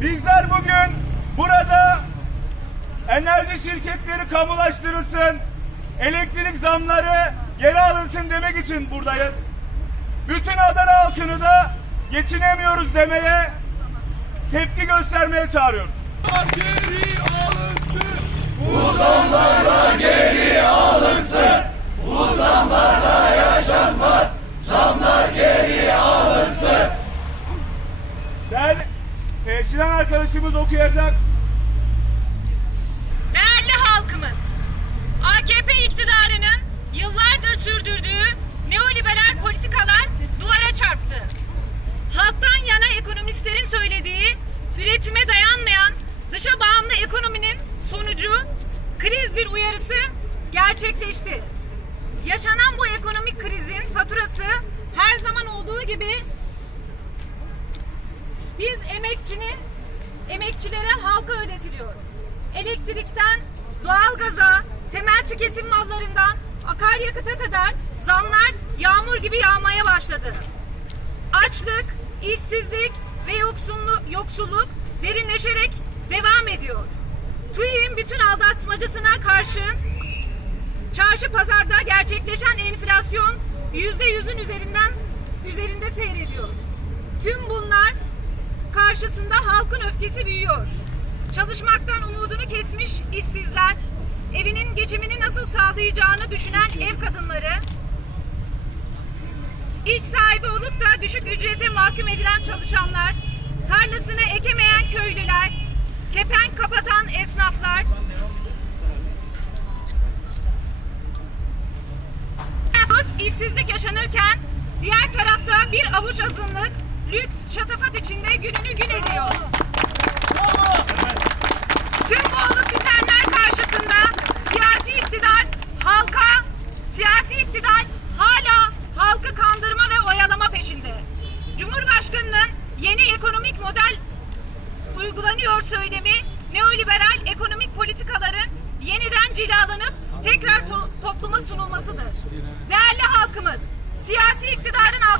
Bizler bugün burada enerji şirketleri kamulaştırılsın, elektrik zamları geri alınsın demek için buradayız. Bütün Adana halkını da geçinemiyoruz demeye, tepki göstermeye çağırıyoruz. Geri alınsın. Değerli e, arkadaşımız okuyacak. Değerli halkımız, AKP iktidarının yıllardır sürdürdüğü neoliberal politikalar duvara çarptı. Halktan yana ekonomistlerin söylediği üretime dayanmayan dışa bağımlı ekonominin sonucu krizdir uyarısı gerçekleşti. Yaşanan bu ekonomik krizin faturası her zaman olduğu gibi biz emekçinin emekçilere halka ödetiliyor. Elektrikten, doğalgaza, temel tüketim mallarından akaryakıta kadar zamlar yağmur gibi yağmaya başladı. Açlık, işsizlik ve yoksulluk, yoksulluk derinleşerek devam ediyor. TÜİ'nin bütün aldatmacısına karşın çarşı pazarda gerçekleşen enflasyon yüzde yüzün üzerinden üzerinde seyrediyor. Tüm bunlar karşısında halkın öfkesi büyüyor. Çalışmaktan umudunu kesmiş işsizler, evinin geçimini nasıl sağlayacağını düşünen ev kadınları, iş sahibi olup da düşük ücrete mahkum edilen çalışanlar, tarlasını ekemeyen köylüler, kepenk kapatan esnaflar, işsizlik yaşanırken diğer tarafta bir avuç azınlık lüks şatafat içinde gününü gün ediyor. Tüm bu olup bitenler karşısında siyasi iktidar halka, siyasi iktidar hala halkı kandırma ve oyalama peşinde. Cumhurbaşkanının yeni ekonomik model uygulanıyor söylemi neoliberal ekonomik politikaların yeniden cilalanıp tekrar to- topluma sunulmasıdır. Değerli halkımız, siyasi iktidarın alt-